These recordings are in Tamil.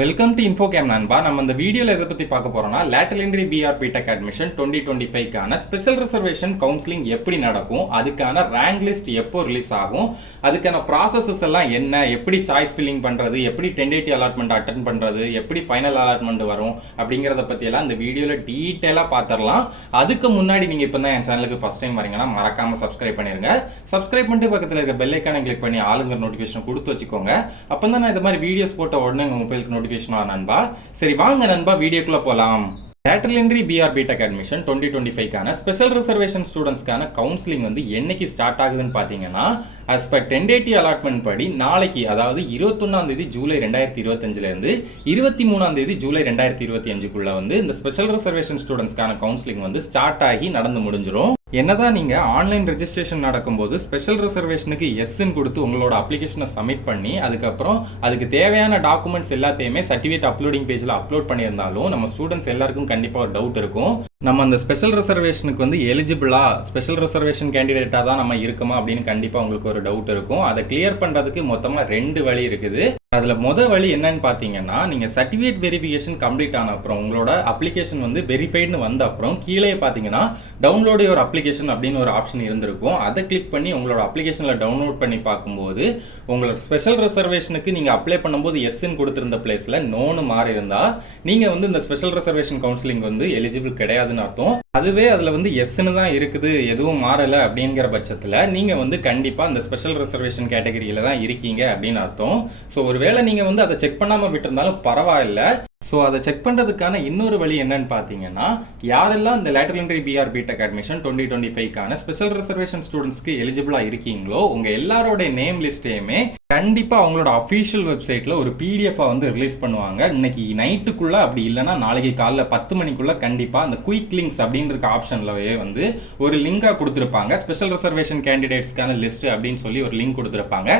வெல்கம் டு இன்ஃபோகேம் நண்பா. நம்ம இந்த வீடியோவில் எதை பற்றி பார்க்க போறோம்னா லேட்டரல் என்ட்ரி பிஆர் பிடெக் அட்மிஷன் 2025க்கான ஸ்பெஷல் ரிசர்வேஷன் கவுன்சிலிங் எப்படி நடக்கும், அதுக்கான ரேங்க் லிஸ்ட் எப்போ ரிலீஸ் ஆகும், அதுக்கான ப்ராசஸஸ் எல்லாம் என்ன, எப்படி சாய்ஸ் ஃபில்லிங் பண்ணுறது, எப்படி டென்டேட்டிவ் அலாட்மெண்ட் அட்டன் பண்ணுறது, எப்படி ஃபைனல் அலாட்மெண்ட் வரும் அப்படிங்கிறத பற்றியெல்லாம் இந்த வீடியோவில் டீட்டெயிலாக பார்த்துடலாம். அதுக்கு முன்னாடி நீங்கள் இப்போ தான் என் சேனலுக்கு ஃபஸ்ட் டைம் வரீங்கன்னா மறக்காமல் சப்ஸ்கிரைப் பண்ணிடுங்க. சப்ஸ்கிரைப் பண்ணிட்டு பக்கத்தில் இருக்க பெல் ஐக்கானை கிளிக் பண்ணி ஆளுங்கிற நோட்டிஃபிகேஷன் கொடுத்து வச்சுக்கோங்க. அப்போ தான் நான் இந்த மாதிரி வீடியோஸ் போட்ட உடனே உங்கள் மொபைலுக்கு நோட்டிஃபிகேஷன் நண்பா. சரி வாங்க நண்பா, வீடியோக்குள்ள போலாம். லேட்டரல் என்ட்ரி பிஆர் பிடெக் அட்மிஷன் 2025க்கான ஸ்பெஷல் ரிசர்வேஷன் ஸ்டூடெண்ட்ஸ்க்கான கவுன்சிலிங் வந்து என்னைக்கு ஸ்டார்ட் ஆகுதுன்னு பார்த்தீங்கன்னா, as per டென்டேட்டிவ் அலாட்மெண்ட் படி நாளைக்கு, அதாவது 21 ஜூலை 2025 இருந்து 23 ஜூலை 2025 வந்து இந்த ஸ்பெஷல் ரிசர்வேஷன் ஸ்டூடெண்ட்ஸ்க்கான கவுன்சிலிங் வந்து ஸ்டார்ட் ஆகி நடந்து முடிஞ்சிடும். என்னதான் நீங்க ஆன்லைன் ரெஜிஸ்ட்ரேஷன் நடக்கும்போது ஸ்பெஷல் ரிசர்வேஷனுக்கு எஸ்ன்னு கொடுத்து உங்களோட அப்ளிகேஷனை சப்மிட் பண்ணி அதுக்கப்புறம் அதுக்கு தேவையான டாக்குமெண்ட்ஸ் எல்லாத்தையுமே சர்டிஃபிகேட் அப்லோடிங் பேஜில் அப்லோட் பண்ணியிருந்தாலும் நம்ம ஸ்டூடெண்ட்ஸ் எல்லாருக்கும் கண்டிப்பாக ஒரு டவுட் இருக்கும். நம்ம அந்த ஸ்பெஷல் ரிசர்வேஷனுக்கு வந்து எலிஜிபிளா, ஸ்பெஷல் ரிசர்வேஷன் கேண்டிடேட்டாக தான் நம்ம இருக்குமா அப்படின்னு கண்டிப்பாக உங்களுக்கு ஒரு டவுட் இருக்கும். அதை கிளியர் பண்ணுறதுக்கு மொத்தமாக 2 வழி இருக்குது. அதில் வழி என்னன்னு பார்த்தீங்கன்னா, நீங்கள் சர்டிஃபிகேட் வெரிஃபிகேஷன் கம்ப்ளீட் ஆன அப்புறம் உங்களோட அப்ளிகேஷன் வந்து வெரிஃபைடுன்னு வந்த அப்புறம் கீழே பார்த்தீங்கன்னா டவுன்லோட் யுவர் அப்ளிகேஷன் அப்படின்னு ஒரு ஆப்ஷன் இருந்திருக்கும். அதை கிளிக் பண்ணி உங்களோட அப்ளிகேஷனில் டவுன்லோட் பண்ணி பார்க்கும்போது உங்களோட ஸ்பெஷல் ரிசர்வேஷனுக்கு நீங்கள் அப்ளை பண்ணும்போது எஸ்ன்னு கொடுத்துருந்த பிளேஸில் நோன்னு மாறி இருந்தால் நீங்கள் வந்து இந்த ஸ்பெஷல் ரிசர்வேஷன் கவுன்சிலிங் வந்து எலிஜிபிள் கிடையாதுன்னு அர்த்தம். அதுவே அதில் வந்து எஸ்ன்னு தான் இருக்குது, எதுவும் மாறலை அப்படிங்கிற பட்சத்தில் நீங்கள் வந்து கண்டிப்பாக அந்த ஸ்பெஷல் ரிசர்வேஷன் கேட்டகரியில் தான் இருக்கீங்க அப்படின்னு அர்த்தம். ஸோ ஒருவேளை நீங்கள் வந்து அதை செக் பண்ணாமல் விட்டுருந்தாலும் பரவாயில்ல. ஸோ அதை செக் பண்ணுறதுக்கான இன்னொரு வழி என்னன்னு பார்த்தீங்கன்னா, யாரெல்லாம் இந்த லேட்டரல் என்ட்ரி பிஆர் பிடெக் அட்மிஷன் 2025க்கான ஸ்பெஷல் ரிசர்வேஷன் ஸ்டூடெண்ட்ஸ்க்கு எலிஜிபிளாக இருக்கீங்களோ உங்கள் எல்லாரோட நேம் லிஸ்ட்டையுமே கண்டிப்பாக அவங்களோட அஃபீஷியல் வெப்சைட்டில் ஒரு பிடிஎஃபாக வந்து ரிலீஸ் பண்ணுவாங்க. இன்னைக்கு நைட்டுக்குள்ளே, அப்படி இல்லைனா நாளைக்கு காலைல 10 மணிக்குள்ளே கண்டிப்பாக அந்த குயிக் லிங்க்ஸ் அப்படின்ற ஆப்ஷன்லவே வந்து ஒரு லிங்காக கொடுத்துருப்பாங்க. ஸ்பெஷல் ரிசர்வேஷன் கேண்டிடேட்ஸ்க்கான லிஸ்ட் அப்படின்னு சொல்லி ஒரு லிங்க் கொடுத்துருப்பாங்க.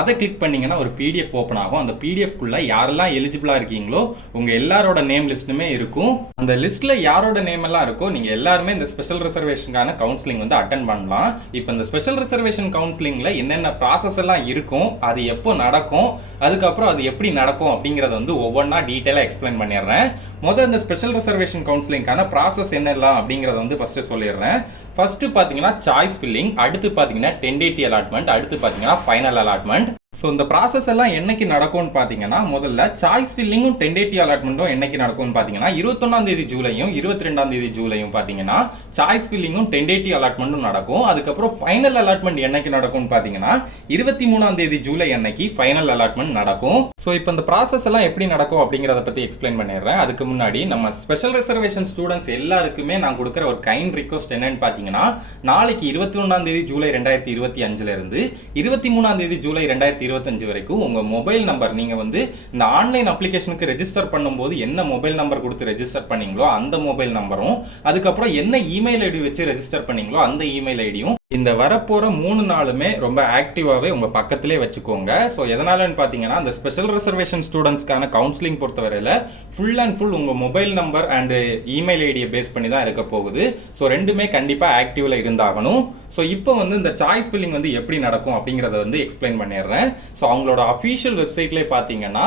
அதை கிளிக் பண்ணிங்கன்னா ஒரு பிடிஎஃப் ஓப்பன் ஆகும். அந்த பிடிஎஃப்குள்ளே யாரெல்லாம் எலிஜிபிளாக இருக்கீங்களோ உங்கள் எல்லாரோட நேம் லிஸ்ட்டுமே இருக்கும். அந்த லிஸ்ட்டில் யாரோட நேம் எல்லாம் இருக்கோ நீங்கள் எல்லாருமே இந்த ஸ்பெஷல் ரிசர்வேஷனுக்கான கவுன்சிலிங் வந்து அட்டன் பண்ணலாம். இப்போ இந்த ஸ்பெஷல் ரிசர்வேஷன் கவுன்சிலிங்கில் என்னென்ன ப்ராசஸ் எல்லாம் இருக்கும், அது எப்போ நடக்கும், அதுக்கப்புறம் அது எப்படி நடக்கும் அப்படிங்கறத வந்து ஒவ்வொன்றா டீட்டெயிலாக எக்ஸ்பிளைன் பண்ணிடுறேன். முதல்ல இந்த ஸ்பெஷல் ரிசர்வேஷன் கவுன்சிலிங்கான ப்ராசஸ் என்னெல்லாம் அப்படிங்கறத வந்து ஃபர்ஸ்ட் சொல்லிடுறேன். ஃபர்ஸ்ட் பார்த்தீங்கன்னா சாய்ஸ் ஃபில்லிங், அடுத்து பார்த்தீங்கன்னா டென்டேட்டிவ் அலாட்மெண்ட், அடுத்து பார்த்தீங்கன்னா ஃபைனல் அலாட்மெண்ட். ஸோ இந்த ப்ராசஸ் எல்லாம் என்னைக்கு நடக்கும்னு பார்த்தீங்கன்னா, முதல்ல சாய்ஸ் ஃபில்லிங்கும் டென்டேட்டிவ் அலாட்மெண்ட்டும் என்னைக்கு நடக்கும்னு பார்த்தீங்கன்னா 21 ஜூலையும் 22 ஜூலையும் பார்த்தீங்கன்னா சாய்ஸ் ஃபில்லிங்கும் டென்டேட்டிவ் அலாட்மெண்ட்டும் நடக்கும். அதுக்கப்புறம் ஃபைனல் அலாட்மெண்ட் என்னைக்கு நடக்கும்னு பார்த்தீங்கன்னா 23 ஜூலை அன்னைக்கு ஃபைனல் அலாட்மெண்ட் நடக்கும். ஸோ இப்போ இந்த ப்ராசஸ் எல்லாம் எப்படி நடக்கும் அப்படிங்கிறத பற்றி எக்ஸ்பிளைன் பண்ணிடுறேன். அதுக்கு முன்னாடி நம்ம ஸ்பெஷல் ரிசர்வேஷன் ஸ்டூடெண்ட்ஸ் எல்லாருக்குமே நான் கொடுக்குற ஒரு கைண்ட் ரிக்வஸ்ட் என்னன்னு பார்த்தீங்கன்னா, நாளைக்கு 21 ஜூலை 2025 இருந்து 23 ஜூலை 2025 வரைக்கும் உங்க மொபைல் நம்பர், நீங்க வந்து இந்த ஆன்லைன் அப்ளிகேஷனுக்கு ரெஜிஸ்டர் பண்ணும்போது என்ன மொபைல் நம்பர் கொடுத்து ரெஜிஸ்டர் பண்ணீங்களோ அந்த மொபைல் நம்பரும், அதுக்கப்புறம் என்ன இமெயில் ஐடி வச்சு ரெஜிஸ்டர் பண்ணீங்களோ அந்த இமெயில் ஐடியும் இந்த வரப்போற 3 நாளுமே ரொம்ப ஆக்டிவாவே உங்க பக்கத்திலே வச்சுக்கோங்க. ஸோ எதனாலன்னு பார்த்தீங்கன்னா, அந்த ஸ்பெஷல் ரிசர்வேஷன் ஸ்டூடெண்ட்ஸ்க்கான கவுன்சிலிங் பொறுத்தவரையில் ஃபுல் அண்ட் ஃபுல் உங்க மொபைல் நம்பர் அண்ட் இமெயில் ஐடியை பேஸ் பண்ணி தான் இருக்க போகுது. ஸோ ரெண்டுமே கண்டிப்பாக ஆக்டிவ்ல இருந்தாகணும். ஸோ இப்போ வந்து இந்த சாய்ஸ் ஃபில்லிங் வந்து எப்படி நடக்கும் அப்படிங்கிறத வந்து எக்ஸ்பிளைன் பண்ணிடுறேன். ஸோ அவங்களோட அஃபீஷியல் வெப்சைட்லேயே பார்த்தீங்கன்னா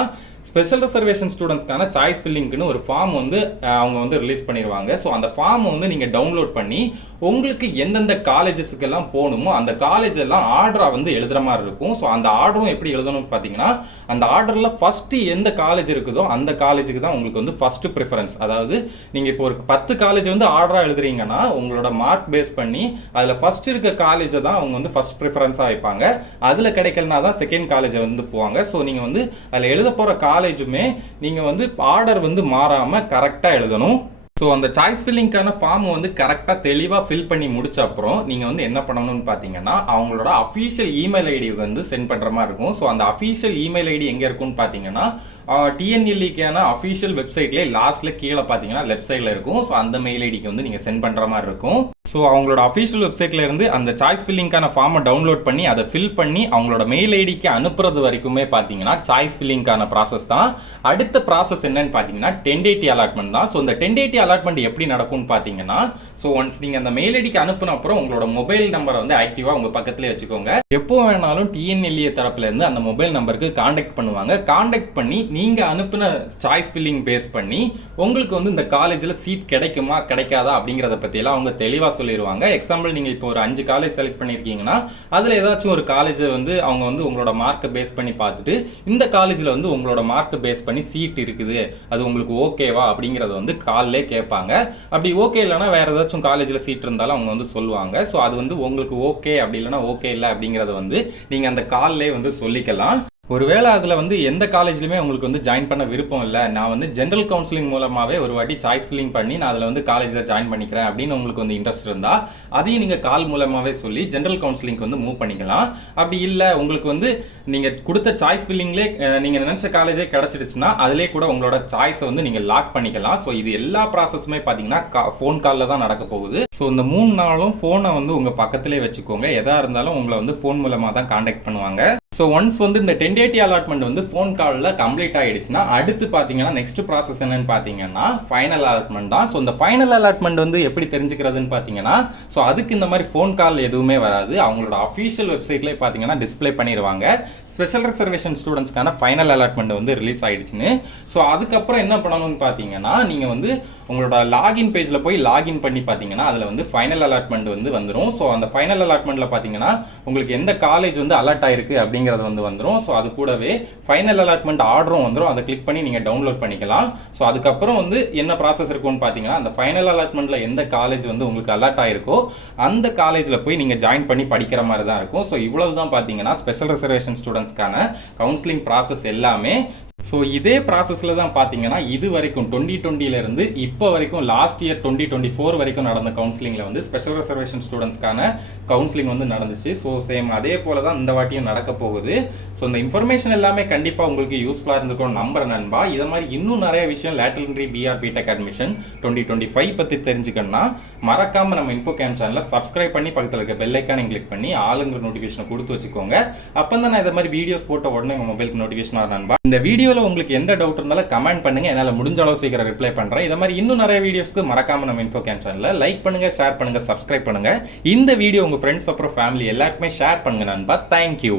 ஸ்பெஷல் ரிசர்வேஷன் ஸ்டூடெண்ட்ஸ்க்கான சாய்ஸ் ஃபில்லிங்க்குன்னு ஒரு ஃபார்ம் வந்து அவங்க வந்து ரிலீஸ் பண்ணிடுவாங்க. ஸோ அந்த ஃபார்மை வந்து நீங்கள் டவுன்லோட் பண்ணி உங்களுக்கு எந்தெந்த காலேஜஸுக்கெல்லாம் போகணுமோ அந்த காலேஜ் எல்லாம் ஆர்டராக வந்து எழுதுகிற மாதிரி இருக்கும். ஸோ அந்த ஆர்டரும் எப்படி எழுதணும்னு பார்த்தீங்கன்னா, அந்த ஆர்டரில் ஃபஸ்ட்டு எந்த காலேஜ் இருக்குதோ அந்த காலேஜுக்கு தான் உங்களுக்கு வந்து ஃபஸ்ட்டு ப்ரிஃபரன்ஸ். அதாவது நீங்கள் இப்போ ஒரு 10 காலேஜ் வந்து ஆர்டராக எழுதுறீங்கன்னா உங்களோட மார்க் பேஸ் பண்ணி அதில் ஃபஸ்ட் இருக்க காலேஜை தான் அவங்க வந்து ஃபஸ்ட் ப்ரிஃபரன்ஸாக வைப்பாங்க. அதில் கிடைக்கலனா தான் செகண்ட் காலேஜை வந்து போவாங்க. ஸோ நீங்கள் வந்து அதில் எழுத போகிற காலேஜுமே நீங்கள் வந்து ஆர்டர் வந்து மாறாமல் கரெக்டாக எழுதணும். ஸோ அந்த சாய்ஸ் ஃபில்லிங்கான ஃபார்ம் வந்து கரெக்டாக தெளிவாக ஃபில் பண்ணி முடிச்ச அப்புறம் நீங்கள் வந்து என்ன பண்ணணும்னு பார்த்தீங்கன்னா, அவங்களோட அஃபீஷியல் இமெயில் ஐடி வந்து சென்ட் பண்ணுற மாதிரி இருக்கும். ஸோ அந்த அஃபீஷியல் இமெயில் ஐடி எங்கே இருக்கும்னு பார்த்தீங்கன்னா, டிஎன்எல்இக்கான அஃபீஷியல் வெப்சைட்லேயே லாஸ்ட்டில் கீழே பார்த்தீங்கன்னா லெஃப்ட் சைடில் இருக்கும். ஸோ அந்த மெயில் ஐடிக்கு வந்து நீங்கள் சென்ட் பண்ணுற மாதிரி இருக்கும். ஸோ அவங்களோட அஃபீஷியல் வெப்சைட்ல இருந்து அந்த சாய்ஸ் ஃபில்லிங்கான ஃபார்மை டவுன்லோட் பண்ணி அதை ஃபில் பண்ணி அவங்களோட மெயில் ஐடிக்கு அனுப்புறது வரைக்குமே பார்த்தீங்கன்னா சாய்ஸ் ஃபில்லிங்கான ப்ராசஸ் தான். அடுத்த ப்ராசஸ் என்னன்னு பார்த்தீங்கன்னா டென்டேட்டிவ் அலாட்மெண்ட் தான். ஸோ இந்த டென்டேட்டிவ் அலாட்மெண்ட் எப்படி நடக்கும்னு பார்த்தீங்கன்னா, ஸோ ஒன்ஸ் நீங்கள் அந்த மெயில் ஐடிக்கு அனுப்பின அப்புறம் உங்களோட மொபைல் நம்பரை வந்து ஆக்டிவாக உங்கள் பக்கத்துலேயே வச்சுக்கோங்க. எப்போ வேணாலும் டிஎன்எல்ஏ தரப்புல இருந்து அந்த மொபைல் நம்பருக்கு காண்டாக்ட் பண்ணுவாங்க. காண்டாக்ட் பண்ணி நீங்கள் அனுப்பின சாய்ஸ் ஃபில்லிங் பேஸ் பண்ணி உங்களுக்கு வந்து இந்த காலேஜில் சீட் கிடைக்குமா கிடைக்காதா அப்படிங்கிறத பற்றியெல்லாம் அவங்க தெளிவாக சொல்லிடுவாங்க. எக்ஸாம்பிள் நீங்கள் இப்போ ஒரு 5 காலேஜ் செலக்ட் பண்ணியிருக்கீங்கன்னா அதில் ஏதாச்சும் ஒரு காலேஜை வந்து அவங்க வந்து உங்களோட மார்க்கை பேஸ் பண்ணி பார்த்துட்டு இந்த காலேஜில் வந்து உங்களோட மார்க்கை பேஸ் பண்ணி சீட் இருக்குது, அது உங்களுக்கு ஓகேவா அப்படிங்கிறத வந்து கால்லே கேட்பாங்க. அப்படி ஓகே இல்லைனா வேறு ஏதாச்சும் காலேஜில் சீட் இருந்தாலும் அவங்க வந்து சொல்லுவாங்க. ஸோ அது வந்து உங்களுக்கு ஓகே அப்படி இல்லைனா ஓகே இல்லை அப்படிங்கிறத வந்து நீங்கள் அந்த கால்லே வந்து சொல்லிக்கலாம். ஒருவேளை அதில் வந்து எந்த காலேஜ்லையுமே உங்களுக்கு வந்து ஜாயின் பண்ண விருப்பம் இல்லை, நான் வந்து ஜென்ரல் கவுன்சிலிங் மூலமாகவே ஒரு வாட்டி சாய்ஸ் ஃபில்லிங் பண்ணி நான் அதில் வந்து காலேஜில் ஜாயின் பண்ணிக்கிறேன் அப்படின்னு உங்களுக்கு வந்து இன்ட்ரெஸ்ட் இருந்தால் அதையும் நீங்கள் கால் மூலமாகவே சொல்லி ஜென்ரல் கவுன்சிலிங்க்கு வந்து மூவ் பண்ணிக்கலாம். அப்படி இல்லை உங்களுக்கு வந்து நீங்கள் கொடுத்த சாய்ஸ் ஃபில்லிங்லேயே நீங்கள் நினச்ச காலேஜே கிடச்சிடுச்சுன்னா அதிலே கூட உங்களோட சாய்ஸை வந்து நீங்கள் லாக் பண்ணிக்கலாம். ஸோ இது எல்லா ப்ராசஸுமே பார்த்தீங்கன்னா ஃபோன் காலில் தான் நடக்க போகுது. ஸோ இந்த 3 நாளும் ஃபோனை வந்து உங்கள் பக்கத்திலே வச்சுக்கோங்க. எதாக இருந்தாலும் உங்களை வந்து ஃபோன் மூலமாக தான் காண்டாக்ட் பண்ணுவாங்க. ஸோ ஒன்ஸ் வந்து இந்த 1080 அலாட்மெண்ட் வந்து ஃபோன் காலில் கம்ப்ளீட் ஆகிடுச்சுன்னா அடுத்து பார்த்தீங்கன்னா நெக்ஸ்ட் ப்ராசஸ் என்னன்னு பார்த்தீங்கன்னா ஃபைனல் அலாட்மெண்ட் தான். ஸோ இந்த ஃபைனல் அலாட்மெண்ட் வந்து எப்படி தெரிஞ்சுக்கிறதுன்னு பார்த்தீங்கன்னா, ஸோ அதுக்கு இந்த மாதிரி ஃபோன் கால் எதுவுமே வராது. அவங்களோட அஃபீஷியல் வெப்சைட்லேயே பார்த்தீங்கன்னா டிஸ்பிளே பண்ணிடுவாங்க ஸ்பெஷல் ரிசர்வேஷன் ஸ்டூடெண்ட்ஸ்க்கான ஃபைனல் அலாட்மெண்ட் வந்து ரிலீஸ் ஆகிடுச்சுன்னு. ஸோ அதுக்கப்புறம் என்ன பண்ணணும்னு பார்த்தீங்கன்னா, நீங்கள் வந்து உங்களோட லாகின் பேஜில் போய் லாகின் பண்ணி பார்த்தீங்கன்னா அதில் வந்து ஃபைனல் அலாட்மெண்ட் வந்து வந்துடும். ஸோ அந்த ஃபைனல் அலாட்மெண்ட்டில் பார்த்தீங்கன்னா உங்களுக்கு எந்த காலேஜ் வந்து அலர்ட் ஆயிருக்கு அப்படிங்கிறது வந்து வந்துடும். ஸோ அது கூடவே ஃபைனல் அலாட்மெண்ட் ஆர்டரும் வந்துடும். அதை கிளிக் பண்ணி நீங்கள் டவுன்லோட் பண்ணிக்கலாம். ஸோ அதுக்கப்புறம் வந்து என்ன ப்ராசஸ் இருக்கும்னு பார்த்தீங்கன்னா, அந்த ஃபைனல் அலாட்மெண்ட்டில் எந்த காலேஜ் வந்து உங்களுக்கு அலர்ட் ஆயிருக்கோ அந்த காலேஜில் போய் நீங்கள் ஜாயின் பண்ணி படிக்கிற மாதிரி தான் இருக்கும். ஸோ இவ்வளவு தான் பார்த்தீங்கன்னா ஸ்பெஷல் ரிசர்வேஷன் ஸ்டூடெண்ட்ஸ்க்கான கவுன்சிலிங் ப்ராசஸ் எல்லாமே. ஸோ இதே ப்ராசஸில் தான் பார்த்தீங்கன்னா இது வரைக்கும் 2020 இப்போ வரைக்கும் லாஸ்ட் இயர் 2024 வரைக்கும் நடந்த கவுன்சிலிங்கில் வந்து ஸ்பெஷல் ரிசர்வேஷன் ஸ்டூடெண்ட்ஸ்க்கான கவுன்சிலிங் வந்து நடந்துச்சு. ஸோ சேம் அதே போல தான் இந்த வாட்டியும் நடக்க போகுது. ஸோ இந்த இன்ஃபர்மேஷன் எல்லாமே கண்டிப்பாக உங்களுக்கு யூஸ்ஃபுல்லாக இருந்துக்கும் நம்புற நண்பா. இதை மாதிரி இன்னும் நிறைய விஷயம் lateral entry BR BTech admission 2025 பற்றி தெரிஞ்சுக்கணும்னா மறக்காமல் நம்ம இன்ஃபோகேம் சேனலை சப்ஸ்கிரைப் பண்ணி பக்கத்தில் இருக்க பெல் ஐக்கானை கிளிக் பண்ணி ஆளுங்கிற நோட்டிஃபிகேஷனை கொடுத்து வச்சுக்கோங்க. அப்போ தான் நான் இதை மாதிரி வீடியோஸ் போட்ட உடனே உங்கள் மொபைலுக்கு நோட்டிஃபிகேஷன் ஆகும் நண்பா. இந்த வீடியோ உங்களுக்கு எந்த டவுட் இருந்தாலும் கமெண்ட் பண்ணுங்க, என்னால் முடிஞ்ச அளவு சீக்கிரம் ரிப்ளை பண்றேன். இதை மாதிரி இன்னும் நிறைய வீடியோஸ்க்கு மறக்காம நம்ம இன்ஃபோகேம் சேனலை லைக் பண்ணுங்க, ஷேர் பண்ணுங்க, சப்ஸ்கிரைப் பண்ணுங்க. இந்த வீடியோ உங்க ஃப்ரெண்ட்ஸ் அப்புறம் ஃபேமிலி எல்லாருக்குமே ஷேர் பண்ணுங்க நண்பா. தேங்க்யூ.